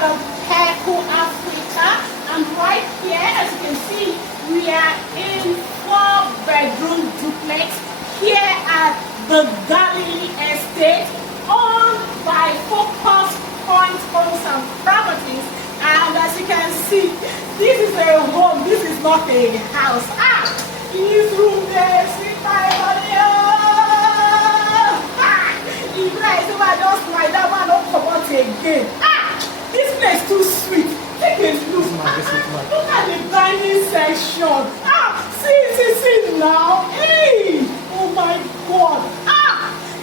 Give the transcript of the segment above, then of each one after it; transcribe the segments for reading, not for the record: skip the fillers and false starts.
Madam Pekle, Africa. And right here, as you can see, we are in 4-bedroom duplex here at the Galilee estate, owned by Focus Point Homes and Properties. And as you can see, this is a home, this is not a house. This room there, see my money. If I just lie down, I don't come out again. This place too sweet. Take a look. Look at the dining section. See now. Hey, oh my God.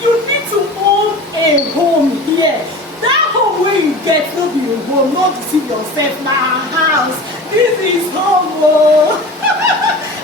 You need to own a home here. That home where you get no be a home, not to see yourself now house. This is home.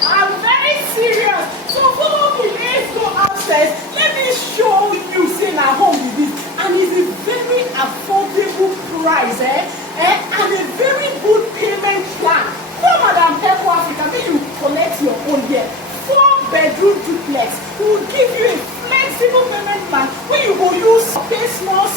I'm very serious. So follow me. Let's go upstairs. Let me show you. Say now home is this, and it's a very affordable price, and a very good payment plan. Come, Madam Pekle Africa, may you collect your own here. 4-bedroom duplex. We will give you a flexible payment plan where you go use pay small,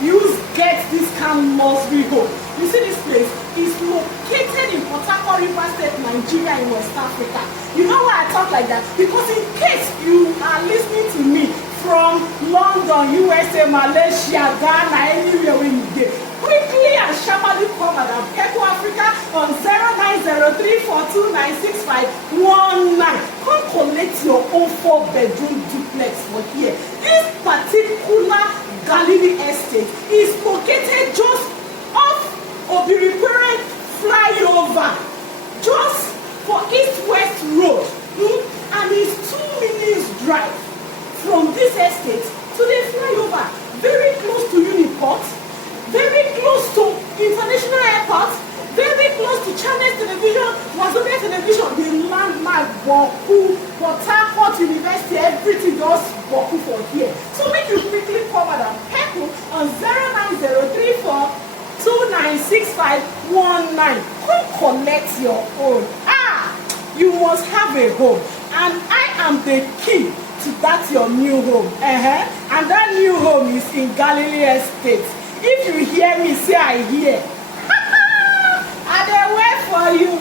use get discount luxury home. You see this place is located in Harcourt, River State, Nigeria, in West Africa. You know why I talk like that? Because in case you are listening to me from London, USA, Malaysia, Ghana, anywhere where you get, quickly and sharply call Madam Pekle Africa on 0903429651. Come collect your own 4-bedroom duplex for here. This particular Galilee estate is located just off Obiripere flyover, just for East-West Road, and it's 2 minutes drive from this estate to the flyover. Very close to Uniport, very close to International Airport, very close to Channel Television, Wazobia Television, the landmark Boku, Harcourt University, everything just Boku for here. So make you quickly call Madam Pekle on 09034296519. Come collect your own. You must have a home, and I am the key to that your new home. And that new home is in Galilee Estate. If you hear me say I hear, I dey wait for you.